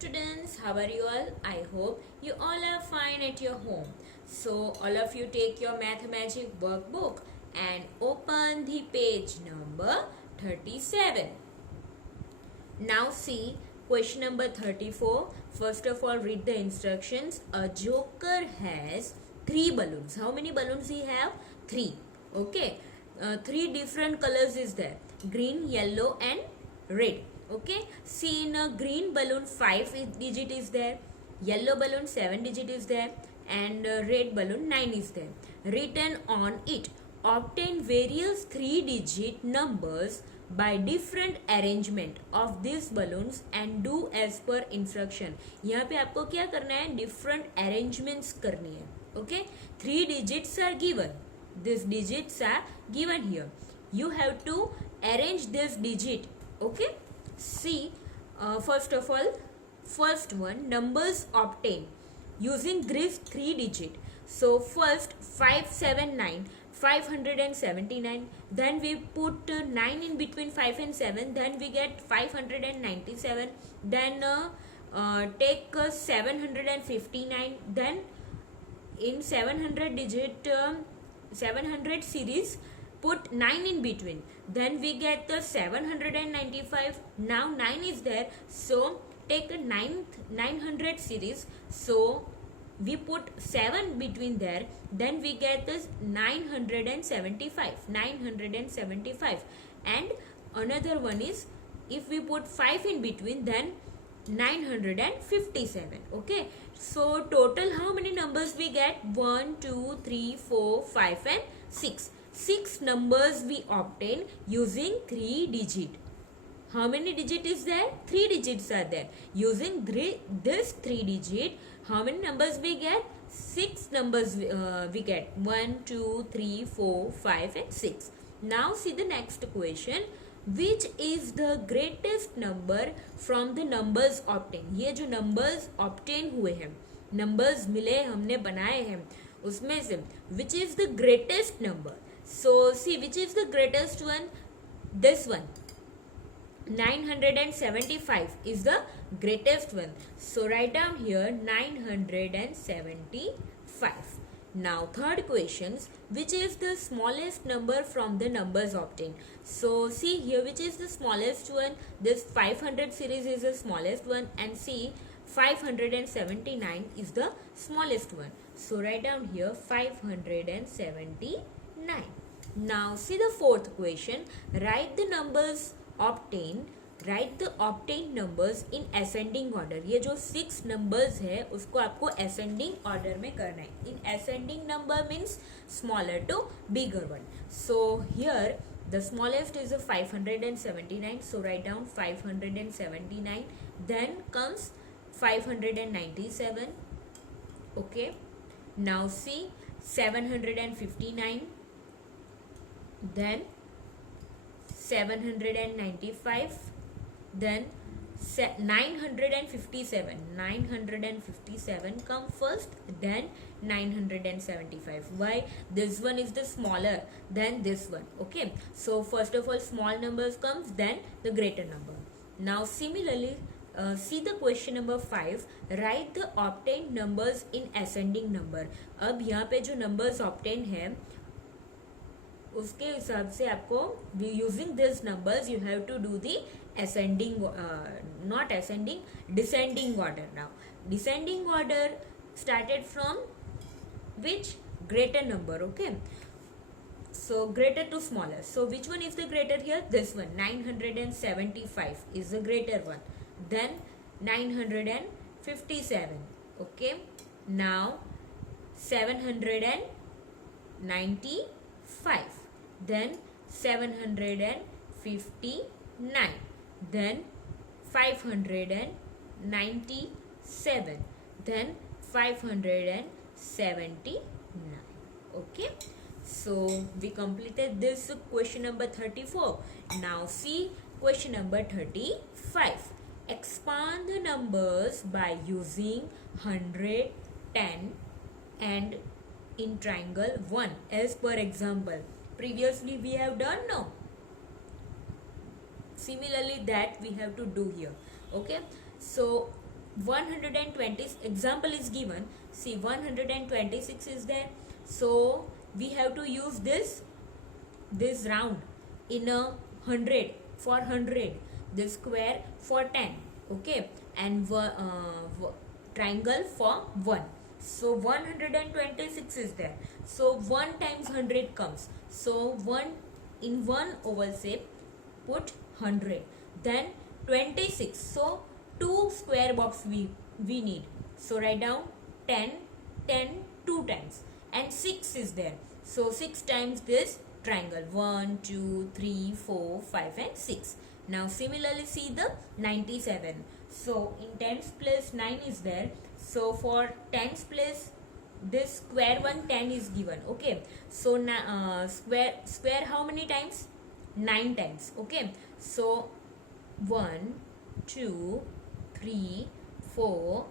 students, how are you all? I hope you all are fine at your home. So all of you take your math magic workbook and open the page number 37. Now see question number 34. First of all, read the instructions. A joker has 3 balloons. How many balloons he have? 3. Okay. 3 different colors is there. Green, yellow and red. Okay. See, in a green balloon 5 digit is there. Yellow balloon 7 digit is there. And red balloon 9 is there. Written on it. Obtain various 3 digit numbers by different arrangement of these balloons and do as per instruction. यहाँ पे आपको क्या करना है? Different arrangements करनी है. Okay? 3 digits are given. These digits are given here. You have to arrange this digit. Okay? See, first of all, first one, numbers obtained using this 3 digit. So first 579. 579, then we put 9 in between 5 and 7, then we get 597, then take 759, then in 700 digit 700 series put 9 in between, then we get the 795. Now 9 is there, so take a 900 series, so we put 7 between there, then we get this 975, and another one is if we put 5 in between, then 957. Okay, so total how many numbers we get? 1 2 3 4 5 and 6 numbers we obtain using 3 digit. How many digit is there? 3 digits are there. Using this 3 digit, how many numbers we get? 6 numbers we get. 1, 2, 3, 4, 5 and 6. Now see the next question. Which is the greatest number from the numbers obtained? ये जो numbers obtain हुए हैं, numbers मिले हमने बनाए हैं, उसमें से which is the greatest number? So see, which is the greatest one? This one. 975 is the greatest one. So write down here 975. Now third questions, which is the smallest number from the numbers obtained? So see here, which is the smallest one? This 500 series is the smallest one, and see 579 is the smallest one. So write down here 579. Now see the fourth question. Write the numbers obtained. Write the obtained numbers in ascending order. ये जो 6 numbers है उसको आपको ascending order में करना है. In ascending number means smaller to bigger one. So here the smallest is a 579. So write down 579. Then comes 597. Okay. Now see 759. Then 795, then 957 come first, then 975. Why? This one is the smaller than this one. Okay, so first of all small numbers comes, then the greater number. Now similarly, see the question number 5. Write the obtained numbers in ascending number. अब यहाँ पे जो numbers obtained है उसके हिसाब से आपको using this numbers you have to do the ascending, not ascending, descending order. Now descending order started from which? Greater number. Okay, so greater to smaller. So which one is the greater here? This one, 975 is the greater one. Then 957. Okay, now 795, then 759, then 597, then 579. Okay, so we completed this question number 34. Now see question number 35. Expand the numbers by using 100, 10 and in triangle 1 as per example. Previously we have done, no? Similarly that we have to do here. Okay, so 120 example is given. See, 126 is there, so we have to use this round in a 100 for 100, this square for 10, okay, and triangle for 1. So 126 is there, so 1 times 100 comes, so 1 in one oval shape put 100, then 26, so 2 square box we need, so write down 10 10 2 times, and 6 is there, so 6 times this triangle, 1 2 3 4 5 and 6. Now similarly see the 97, so in tens place 9 is there, so for tens place this square one 10 is given, okay, so square how many times? 9 times, okay, so 1 2 3 4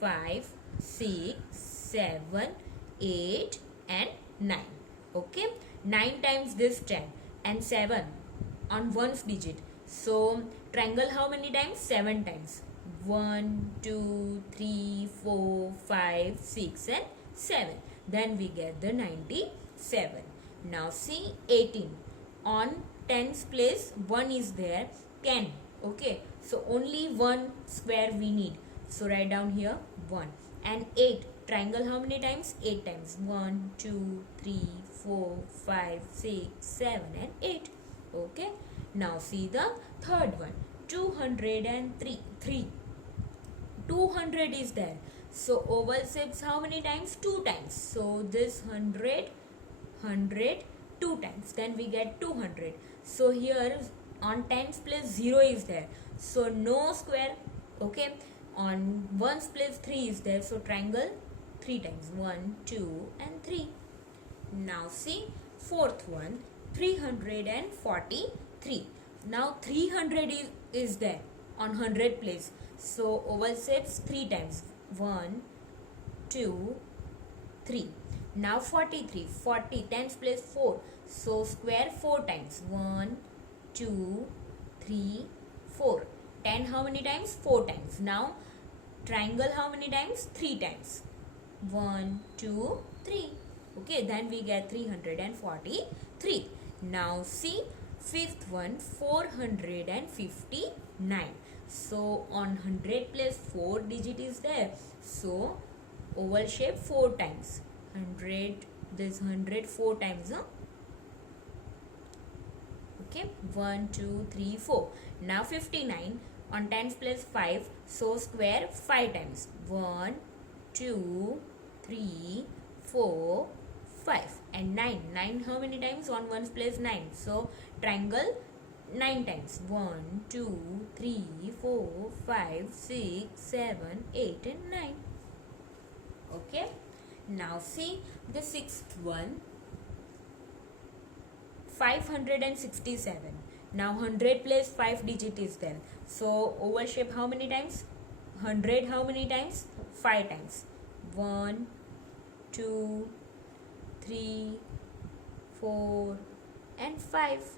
5 6 7 8 and 9, okay, 9 times this 10 and 7 on one's digit, so triangle how many times? 7 times, 1 2 3 4 5 6 and 7, then we get the 97. Now see 18, on tens place 1 is there, 10, okay, so only one square we need, so write down here 1, and 8, triangle how many times? 8 times, 1 2 3 4 5 6 7 and 8, okay. Now see the third one, 203, 200 is there, so oval shapes how many times? 2 times, so this 100 2 times, then we get 200, so here on tens place 0 is there, so no square, okay, on ones place 3 is there, so triangle 3 times, 1 2 and 3. Now see fourth one, 343, now 300 is there on 100 place, so oval shapes 3 times, 1 2 3. Now 43, 40 tens place 4, so square 4 times, 1 2 3 4, 10 how many times? 4 times. Now triangle how many times? 3 times, 1 2 3, okay, then we get 343. Now see fifth one, 459, so on 100 place 4 digit is there, so oval shape 4 times, 100, this 100 4 times, okay, 1 2 3 4. Now 59, on tens place 5, so square 5 times, 1 2 3 4 5 and 9 how many times? On ones place 9, so triangle 9 times, 1 2 3 4 5 6 7 8 and 9, okay. Now see the sixth one, 567, now 100 place 5 digit is there, so oval shape how many times? 100 how many times? 5 times, 1 2 3 4 and 5.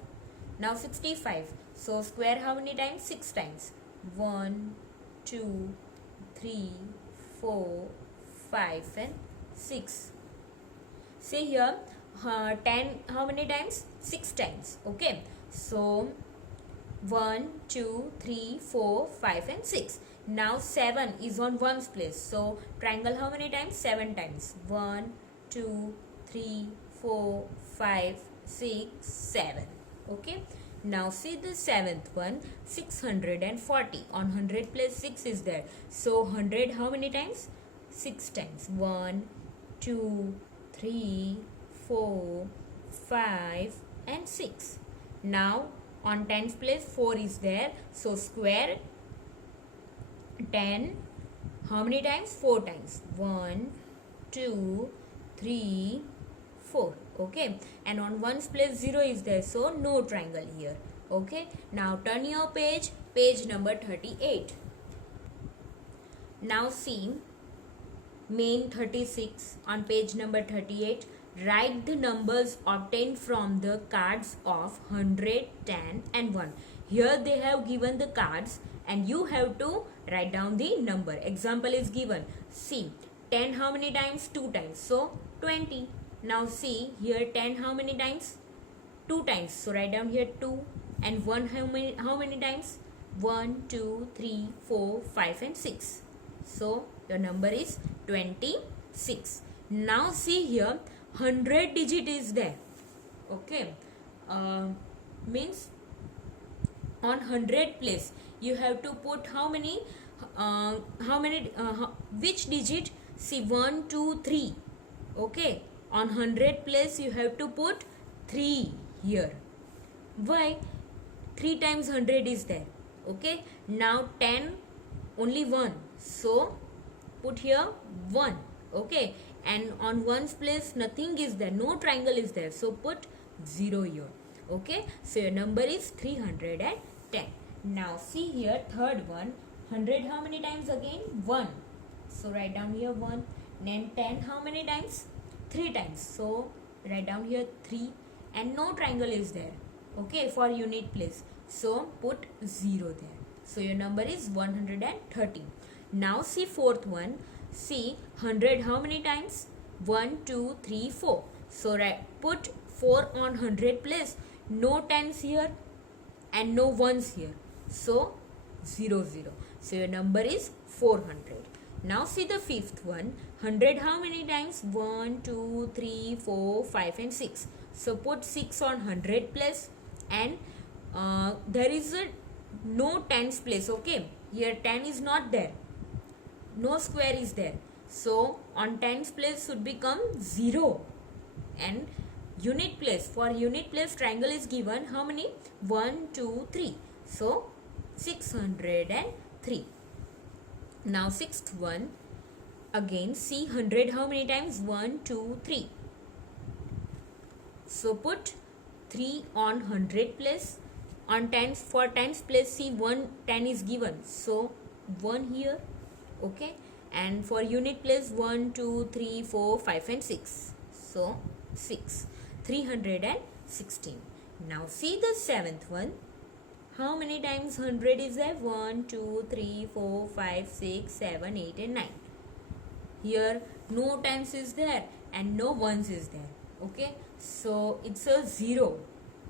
Now 65, so square how many times? 6 times, 1 2 3 4 5 and 6. See here 10 how many times? 6 times, okay, so 1 2 3 4 5 and 6. Now 7 is on ones place, so triangle how many times? 7 times, 1 2 3 4 5 6 7, okay. Now see the seventh one, 640, on 100 place 6 is there, so 100 how many times? 6 times, 1 2 3 4 5 and 6. Now on tens place 4 is there, so square 10 how many times? 4 times, 1 2 3 4, okay, and on ones place 0 is there, so no triangle here, okay. Now turn your page number 38. Now see main 36 on page number 38. Write the numbers obtained from the cards of 100, 10 and 1. Here they have given the cards and you have to write down the number. Example is given. See, 10 how many times? 2 times. So 20. Now see here, 10 how many times? 2 times. So write down here 2. And 1 how many times? 1, 2, 3, 4, 5 and 6. So your number is 26. Now see here, 100 digit is there. Okay. Means on 100 place you have to put how many which digit? See, 1, 2, 3. Okay. On 100 place you have to put 3 here. Why? 3 times 100 is there. Okay. Now 10 only 1. So put here 1. Okay. And on 1's place nothing is there. No triangle is there. So put 0 here. Okay. So your number is 310. Now see here, third one. 100 how many times again? 1. So write down here 1. Then 10 how many times? 3 times. So write down here 3. And no triangle is there. Okay, for unit place. So put 0 there. So your number is 113. Now see fourth one. See, 100 how many times? 1, 2, 3, 4. So put 4 on 100 place. No 10s here and no 1s here. So 0, 0. So your number is 400. Now see the fifth one. 100 how many times? 1, 2, 3, 4, 5 and 6. So put 6 on 100 place, and there is a no tens place. Okay, here 10 is not there. No square is there. So on tens place should become 0. And unit place, for unit place triangle is given how many? 1, 2, 3. So 603. Now sixth one. Again see 100 how many times? 1, 2, 3. So put 3 on 100 place. On tens, for tens place, see 1 10 is given. So 1 here. Okay. And for unit place 1, 2, 3, 4, 5 and 6. So 6. 316. Now see the seventh one. How many times 100 is there? 1, 2, 3, 4, 5, 6, 7, 8 and 9. Here no times is there and no ones is there. Okay. So it's a 0.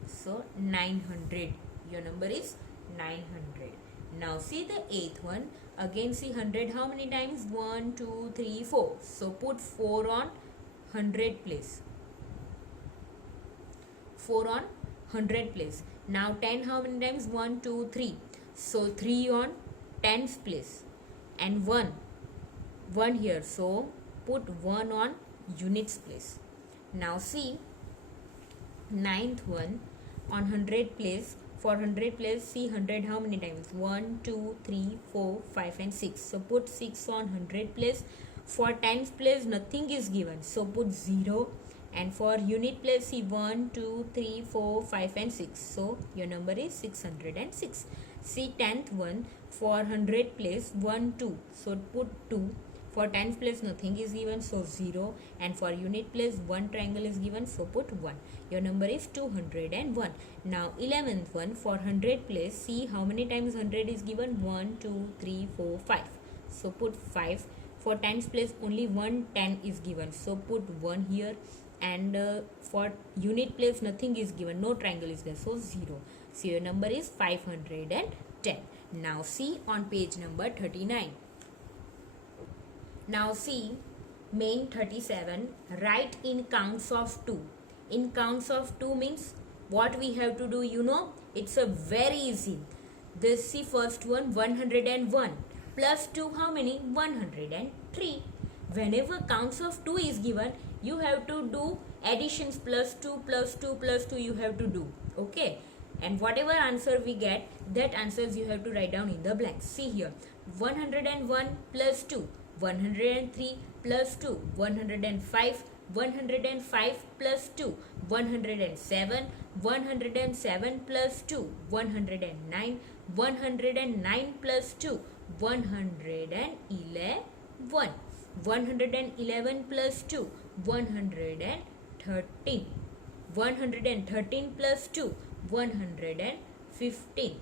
So 900. Your number is 900. Now see the eighth one. Again see 100 how many times? 1, 2, 3, 4. So put 4 on 100 place. 4 on 100 place. Now 10 how many times? 1, 2, 3. So 3 on 10's place. And 1. 1 here. So put 1 on units place. Now see ninth one. On 100 place, for 100 place, see 100 how many times? 1, 2, 3, 4, 5 and 6. So put 6 on 100 place. For tens place nothing is given. So put 0. And for unit place, see 1, 2, 3, 4, 5 and 6. So your number is 606. See 10th one. For 100 place 1, 2. So put 2. For tens place nothing is given, so 0. And for unit place 1 triangle is given, so put 1. Your number is 201. Now 11th one. For 100 place, see how many times 100 is given? 1, 2, 3, 4, 5. So put 5. For tens place only 1 10 is given, so put 1 here. And for unit place nothing is given, no triangle is there, so 0. So your number is 510. Now see on page number 39. Now see main 37. Write in counts of 2. In counts of 2 means what we have to do, you know, it's a very easy. This, see first one, 101 plus 2 how many? 103. Whenever counts of 2 is given, you have to do additions, plus 2 plus 2 plus 2 you have to do. Okay. And whatever answer we get, that answers you have to write down in the blanks. See here, 101 plus 2, 103 plus 2, 105, 105 plus 2, 107, 107 plus 2, 109, 109 plus 2, 111, 111 plus 2, 113, 113 plus 2, 115,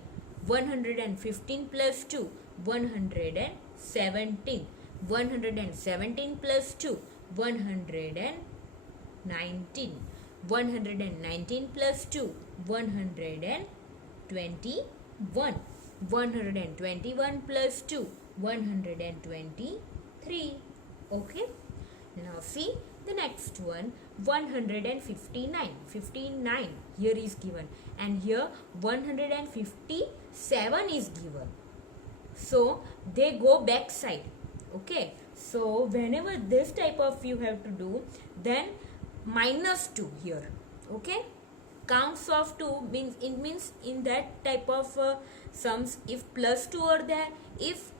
115 plus 2, 117. 117 plus 2, 119. 119 plus 2, 121. 121 plus 2, 123. Okay. Now see the next one, 159. 59 here is given, and here 157 is given. So they go back side. Okay. So whenever this type of you have to do, then minus 2 here. Okay. Counts of 2 means in that type of sums, if plus 2 are there, if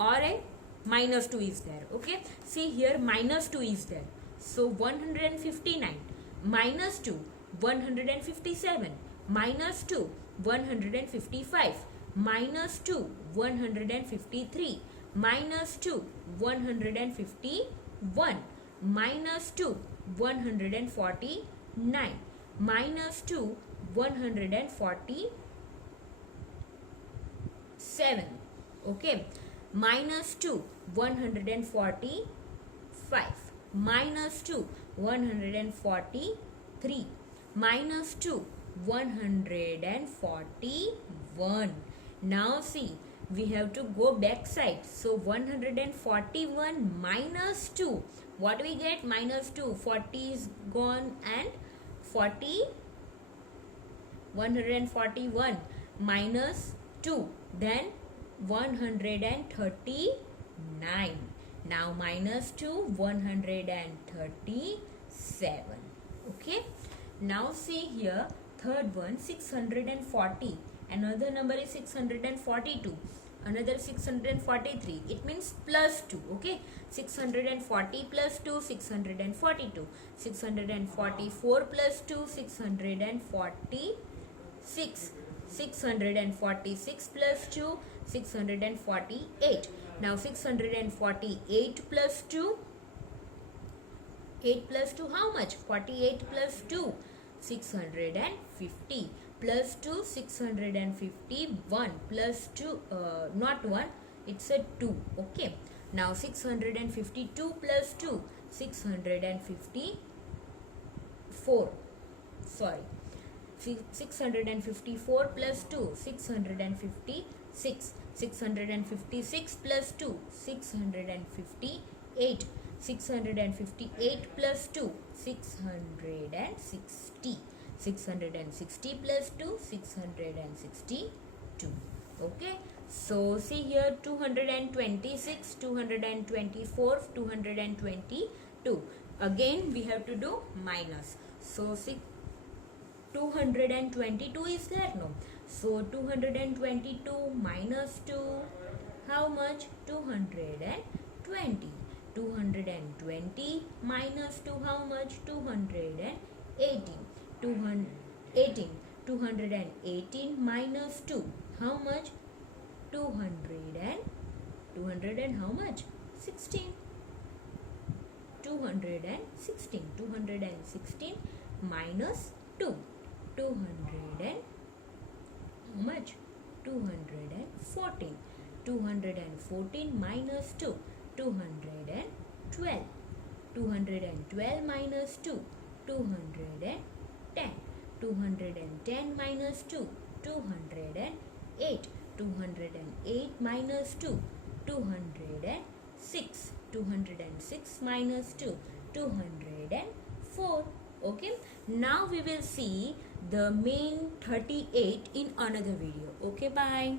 or a minus 2 is there. Okay. See here minus 2 is there. So 159 minus 2, 157, minus 2, 155, minus 2, 153, minus 2, 151, minus 2, 149, minus 2, 147. Okay. Minus 2, 145. Minus 2, 143. Minus 2, 141. Now see, we have to go back side. So 141 minus 2. What we get? Minus 2. 40 is gone, and 40. 141 minus 2. Then 139. Now minus 2, 137. Okay. Now see here, third one, 640. Another number is 642. Another 643. It means plus 2. Okay. 640 plus 2, 642. 644 plus 2, 646. 646 plus 2, 648. Now 648 plus 2. 8 plus 2 how much? 48 plus 2. 650. Plus 2, 651. Plus 2, not 1. It's a 2. Okay. Now 652 plus 2. 654. Sorry. 654 plus 2, 656. 656 plus 2, 658. 658 plus 2, 660. 660 plus 2, 662. Okay. So see here, 226, 224, 222. Again we have to do minus. So 222 is there? No. So 222 minus 2, how much? 220. 220 minus 2, how much? 218. 218. 218 minus 2, how much? 200 and how much? 16. 216. 216 minus 2. 200 and how much? 214. 214 minus 2. 212. 212 minus 2. 210. 210 minus 2. 208. 208 minus 2. 206. 206 minus 2. 204. Okay. Now we will see the main 38 in another video. Okay, bye.